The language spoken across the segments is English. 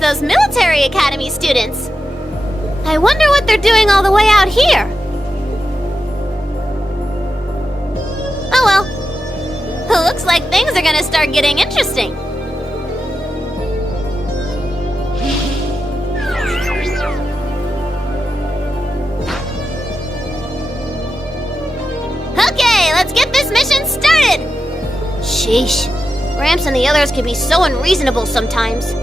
it's those military academy students. I wonder what they're doing all the way out here. Oh well. Looks like things are gonna start getting interesting. Okay, let's get this mission started! Sheesh. Gramps and the others can be so unreasonable sometimes.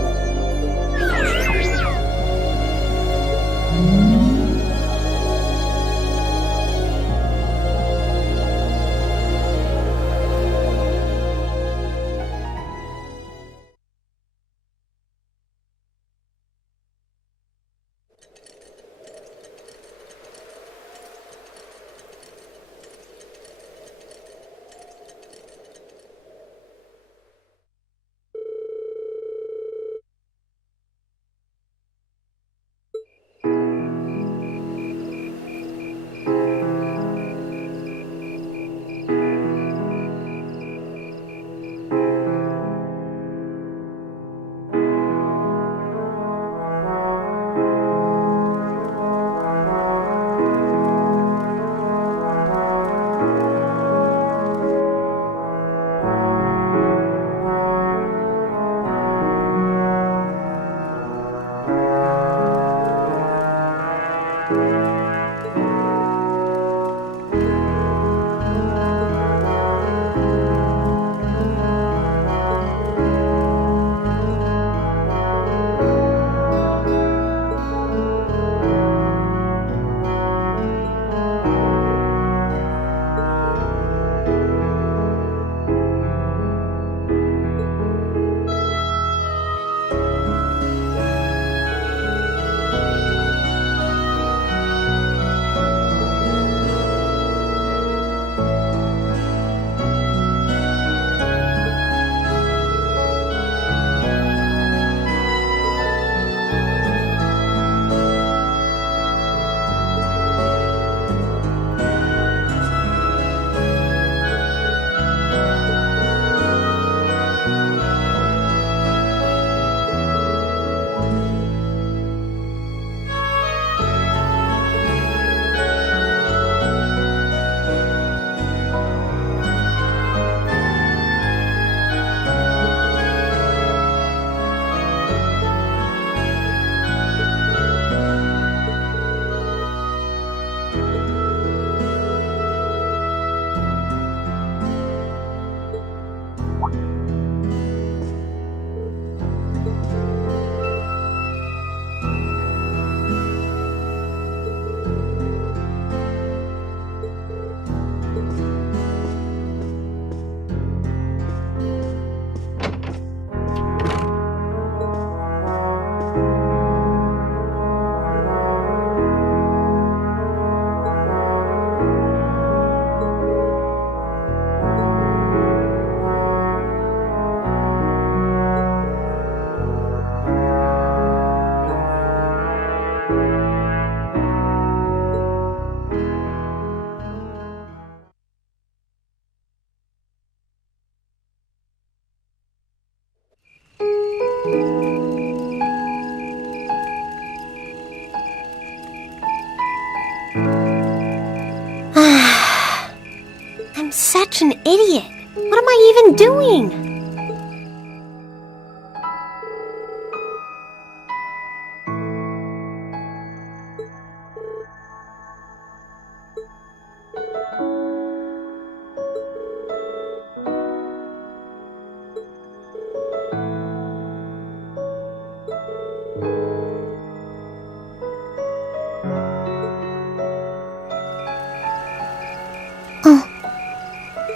I'm such an idiot. What am I even doing?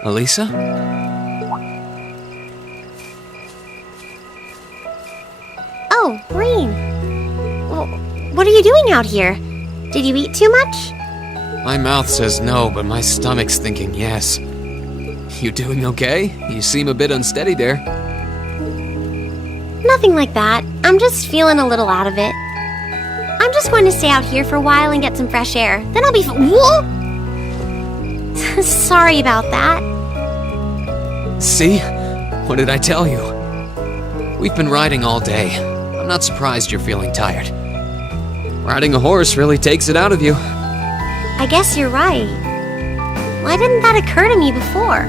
Elisa? Oh, Green. Well, what are you doing out here? Did you eat too much? My mouth says no, but my stomach's thinking yes. You doing okay? You seem a bit unsteady there. Nothing like that. I'm just feeling a little out of it. I'm just going to stay out here for a while and get some fresh air. Then I'll be Whoa! Sorry about that. See? What did I tell you? We've been riding all day. I'm not surprised you're feeling tired. Riding a horse really takes it out of you. I guess you're right. Why didn't that occur to me before?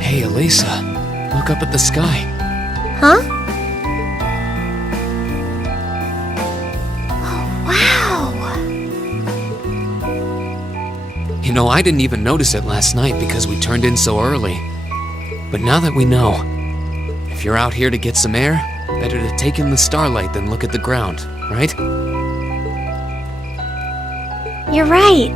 Hey, Elisa, look up at the sky. Huh? Oh, wow! You know, I didn't even notice it last night because we turned in so early. But now that we know, if you're out here to get some air, better to take in the starlight than look at the ground, right? You're right.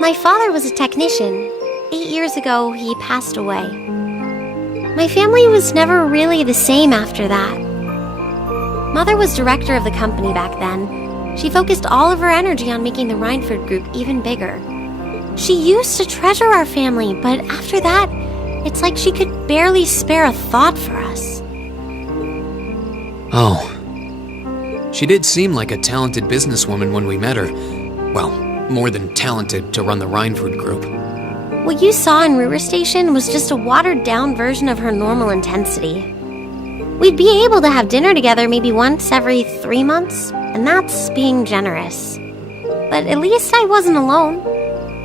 My father was a technician. 8 years ago, he passed away. My family was never really the same after that. Mother was director of the company back then. She focused all of her energy on making the Rhineford Group even bigger. She used to treasure our family, but after that, it's like she could barely spare a thought for us. Oh. She did seem like a talented businesswoman when we met her. Well, more than talented to run the Rhineford Group. What you saw in Ruhr Station was just a watered-down version of her normal intensity. We'd be able to have dinner together maybe once every 3 months, and that's being generous. But at least I wasn't alone.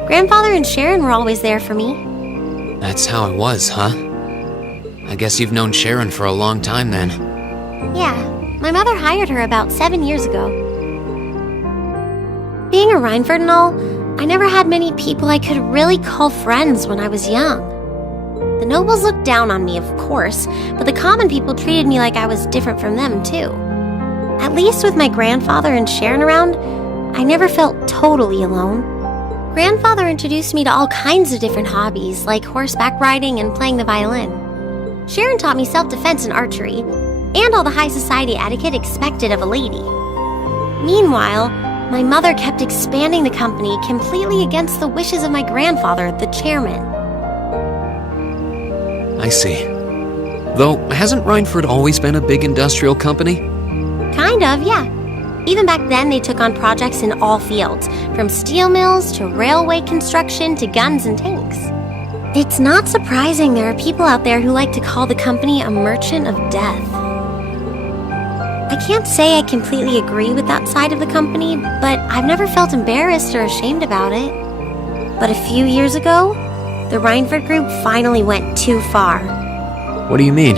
Grandfather and Sharon were always there for me. That's how it was, huh? I guess you've known Sharon for a long time then. Yeah, my mother hired her about 7 years ago. Being a Rhineford and all, I never had many people I could really call friends when I was young. The nobles looked down on me, of course, but the common people treated me like I was different from them, too. At least with my grandfather and Sharon around, I never felt totally alone. Grandfather introduced me to all kinds of different hobbies, like horseback riding and playing the violin. Sharon taught me self-defense and archery, and all the high society etiquette expected of a lady. Meanwhile, my mother kept expanding the company completely against the wishes of my grandfather, the chairman. I see. Though, hasn't Rhineford always been a big industrial company? Kind of, yeah. Even back then, they took on projects in all fields, from steel mills to railway construction to guns and tanks. It's not surprising there are people out there who like to call the company a merchant of death. I can't say I completely agree with that side of the company, but I've never felt embarrassed or ashamed about it. But a few years ago, the Rhineford Group finally went too far. What do you mean?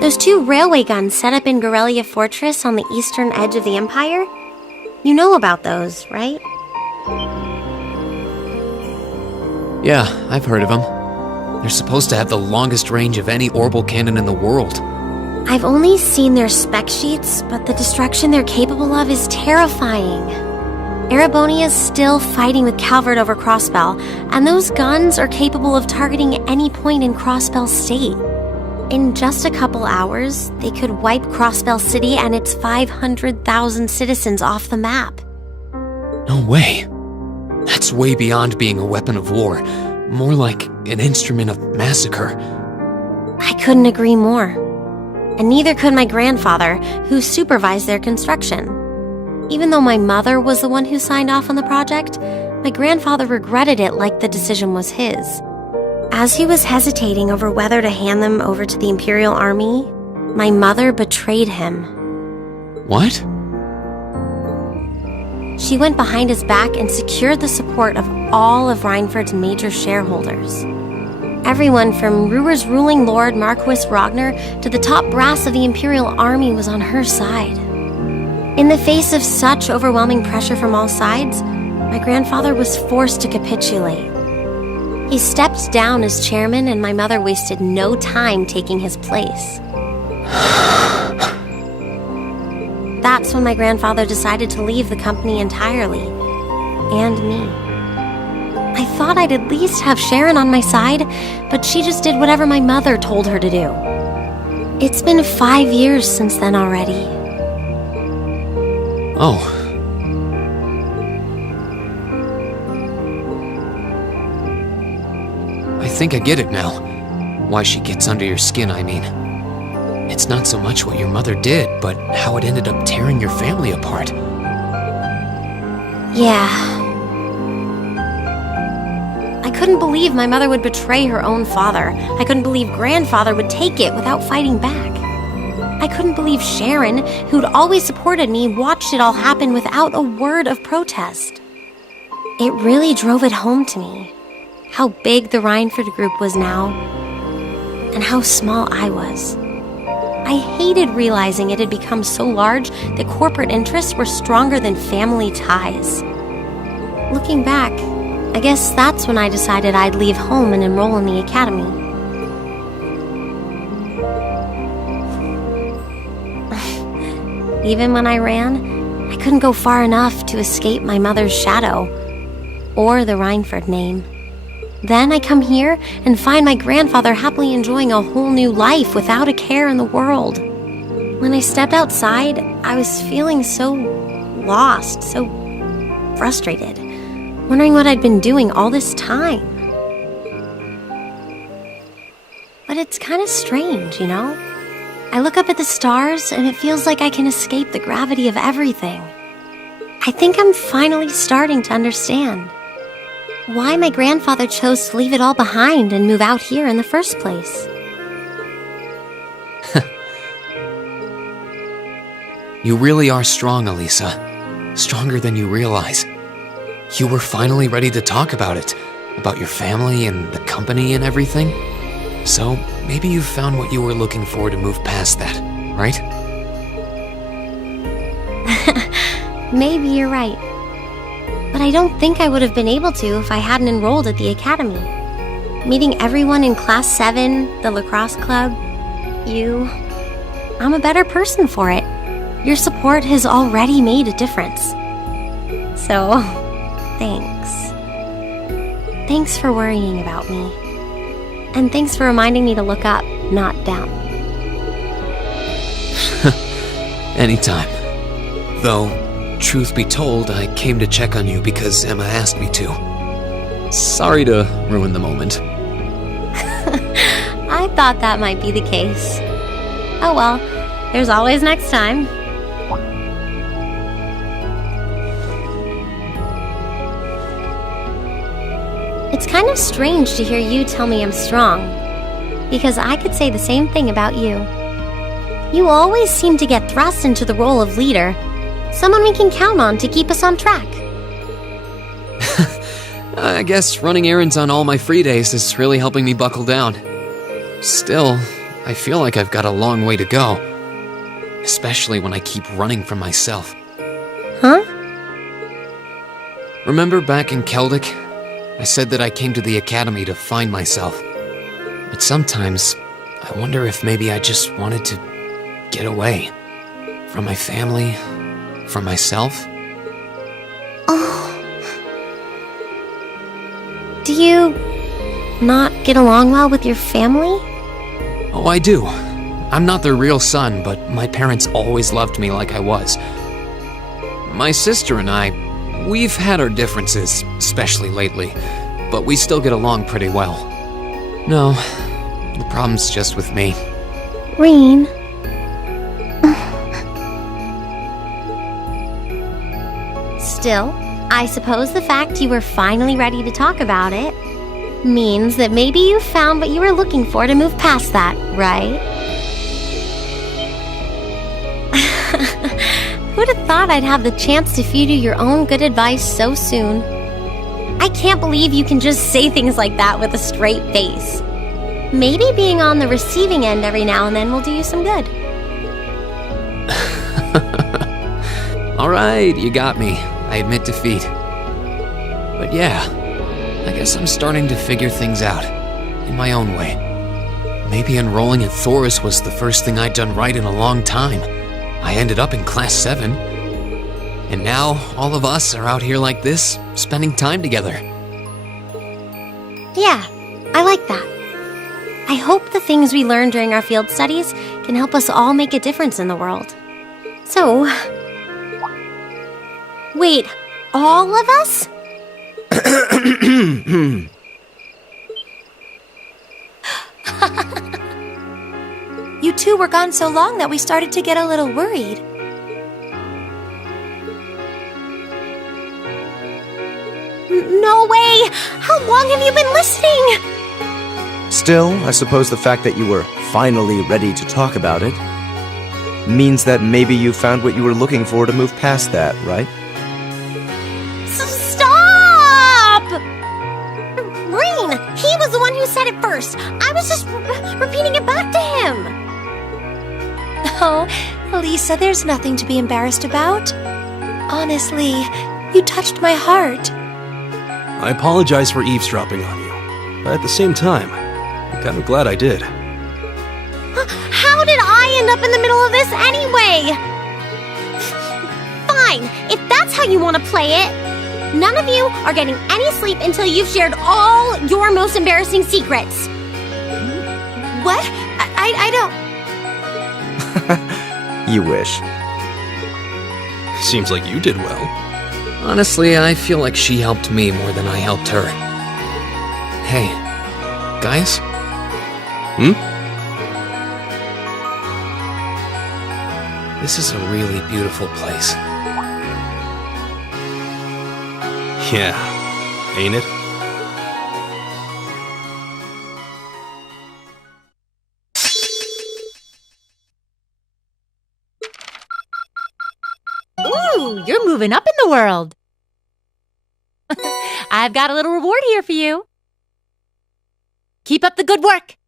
Those 2 railway guns set up in Gorelia Fortress on the eastern edge of the Empire? You know about those, right? Yeah, I've heard of them. They're supposed to have the longest range of any orbital cannon in the world. I've only seen their spec sheets, but the destruction they're capable of is terrifying. Erebonia's still fighting with Calvert over Crossbell, and those guns are capable of targeting any point in Crossbell State. In just a couple hours, they could wipe Crossbell City and its 500,000 citizens off the map. No way. That's way beyond being a weapon of war. More like an instrument of massacre. I couldn't agree more. And neither could my grandfather, who supervised their construction. Even though my mother was the one who signed off on the project, my grandfather regretted it like the decision was his. As he was hesitating over whether to hand them over to the Imperial Army, my mother betrayed him. What? She went behind his back and secured the support of all of Rhineford's major shareholders. Everyone from Ruhr's ruling lord Marquis Ragnar to the top brass of the Imperial Army was on her side. In the face of such overwhelming pressure from all sides, my grandfather was forced to capitulate. He stepped down as chairman, and my mother wasted no time taking his place. That's when my grandfather decided to leave the company entirely. And me. I thought I'd at least have Sharon on my side, but she just did whatever my mother told her to do. It's been 5 years since then already. Oh. I think I get it now. Why she gets under your skin, I mean. It's not so much what your mother did, but how it ended up tearing your family apart. Yeah. I couldn't believe my mother would betray her own father. I couldn't believe grandfather would take it without fighting back. I couldn't believe Sharon, who'd always supported me, watched it all happen without a word of protest. It really drove it home to me, how big the Rhineford group was now, and how small I was. I hated realizing it had become so large that corporate interests were stronger than family ties. Looking back, I guess that's when I decided I'd leave home and enroll in the academy. Even when I ran, I couldn't go far enough to escape my mother's shadow, or the Rhineford name. Then I come here and find my grandfather happily enjoying a whole new life without a care in the world. When I stepped outside, I was feeling so lost, so frustrated, wondering what I'd been doing all this time. But it's kind of strange, you know? I look up at the stars and it feels like I can escape the gravity of everything. I think I'm finally starting to understand why my grandfather chose to leave it all behind and move out here in the first place. You really are strong, Elisa. Stronger than you realize. You were finally ready to talk about it, about your family and the company and everything. So maybe you found what you were looking for to move past that, right? Maybe you're right. But I don't think I would have been able to if I hadn't enrolled at the academy. Meeting everyone in Class 7, the lacrosse club, you... I'm a better person for it. Your support has already made a difference. So, thanks. Thanks for worrying about me. And thanks for reminding me to look up, not down. Anytime. Though, truth be told, I came to check on you because Emma asked me to. Sorry to ruin the moment. I thought that might be the case. Oh well, there's always next time. It's kind of strange to hear you tell me I'm strong, because I could say the same thing about you. You always seem to get thrust into the role of leader, someone we can count on to keep us on track. I guess running errands on all my free days is really helping me buckle down. Still, I feel like I've got a long way to go, especially when I keep running from myself. Huh? Remember back in Celtic? I said that I came to the academy to find myself. But sometimes, I wonder if maybe I just wanted to get away. From my family, from myself. Oh. Do you not get along well with your family? Oh, I do. I'm not their real son, but my parents always loved me like I was. My sister and I, we've had our differences, especially lately, but we still get along pretty well. No, the problem's just with me. Reen. Still, I suppose the fact you were finally ready to talk about it means that maybe you found what you were looking for to move past that, right? Who'd have thought I'd have the chance to feed you your own good advice so soon? I can't believe you can just say things like that with a straight face. Maybe being on the receiving end every now and then will do you some good. Alright, you got me. I admit defeat. But yeah, I guess I'm starting to figure things out, in my own way. Maybe enrolling at Thoris was the first thing I'd done right in a long time. I ended up in Class 7. And now, all of us are out here like this, spending time together. Yeah, I like that. I hope the things we learned during our field studies can help us all make a difference in the world. So... Wait, all of us? You two were gone so long that we started to get a little worried. No way! How long have you been listening? Still, I suppose the fact that you were finally ready to talk about it means that maybe you found what you were looking for to move past that, right? Stop! Rain, he was the one who said it first. I was just repeating it back to him. Oh, Lisa, there's nothing to be embarrassed about. Honestly, you touched my heart. I apologize for eavesdropping on you, but at the same time, I'm kind of glad I did. How did I end up in the middle of this anyway? Fine, if that's how you want to play it. None of you are getting any sleep until you've shared all your most embarrassing secrets. What? I don't... You wish. Seems like you did well. Honestly, I feel like she helped me more than I helped her. Hey, guys? This is a really beautiful place. Yeah, ain't it? Ooh, you're moving up in the world. I've got a little reward here for you. Keep up the good work.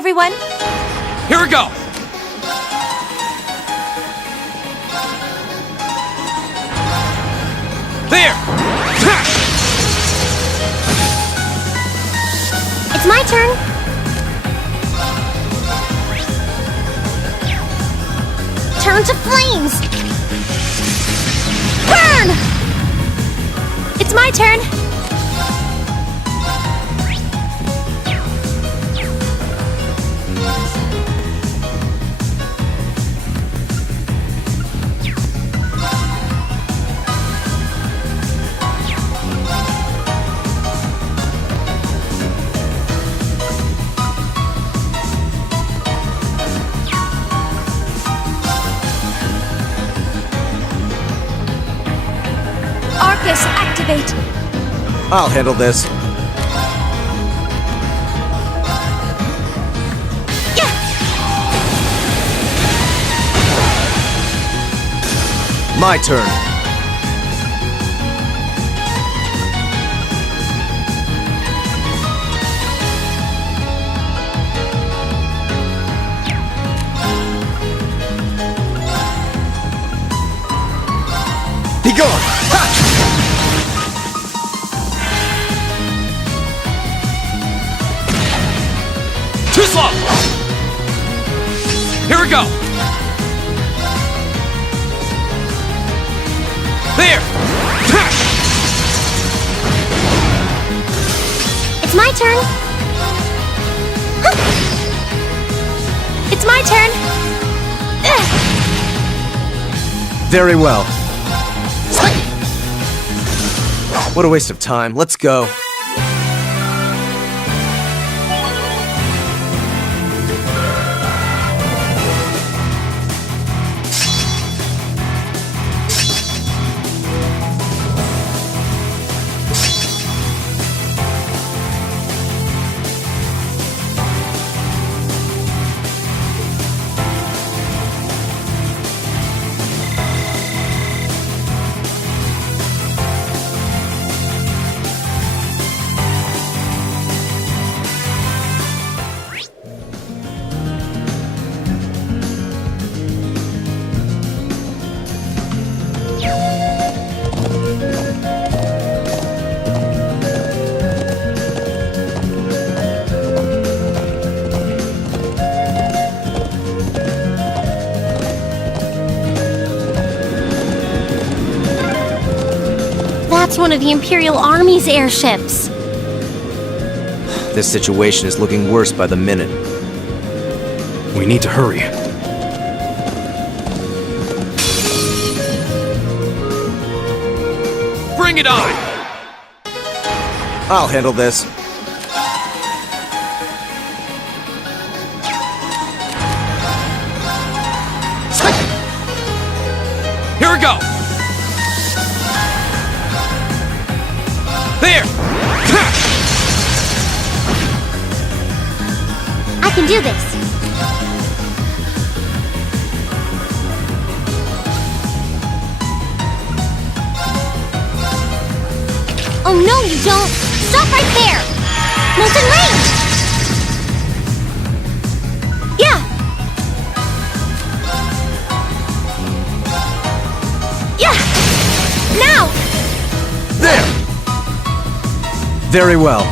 everyone. Here we go! There! It's my turn. Turn to flames. Burn! It's my turn. Arcus, activate. I'll handle this. My turn. Be gone! Ha! Too slow! Here we go! There! It's my turn. It's my turn. Very well. What a waste of time. Let's go. That's one of the Imperial Army's airships. This situation is looking worse by the minute. We need to hurry. Bring it on! I'll handle this. Here we go! There! I can do this. Oh no, you don't! Stop right there! Molten range! Yeah! Yeah! Now! There! Very well.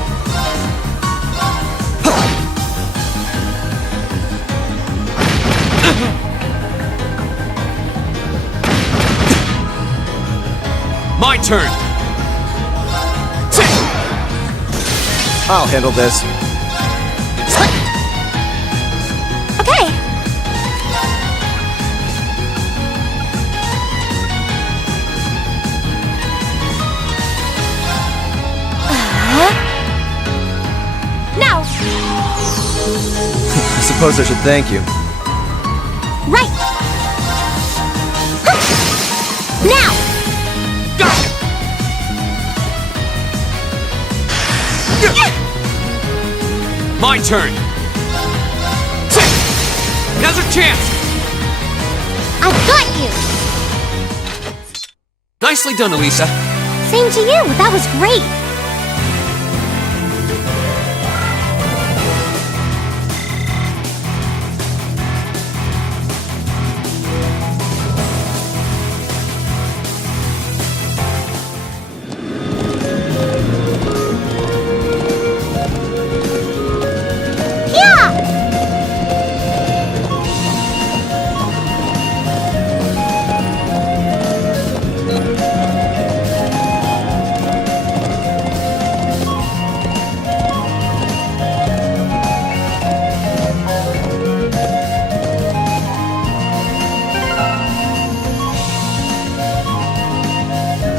My turn! I'll handle this. Okay! Now! I suppose I should thank you. Right! Now! My turn! Now's our chance! I got you! Nicely done, Elisa. Same to you, that was great!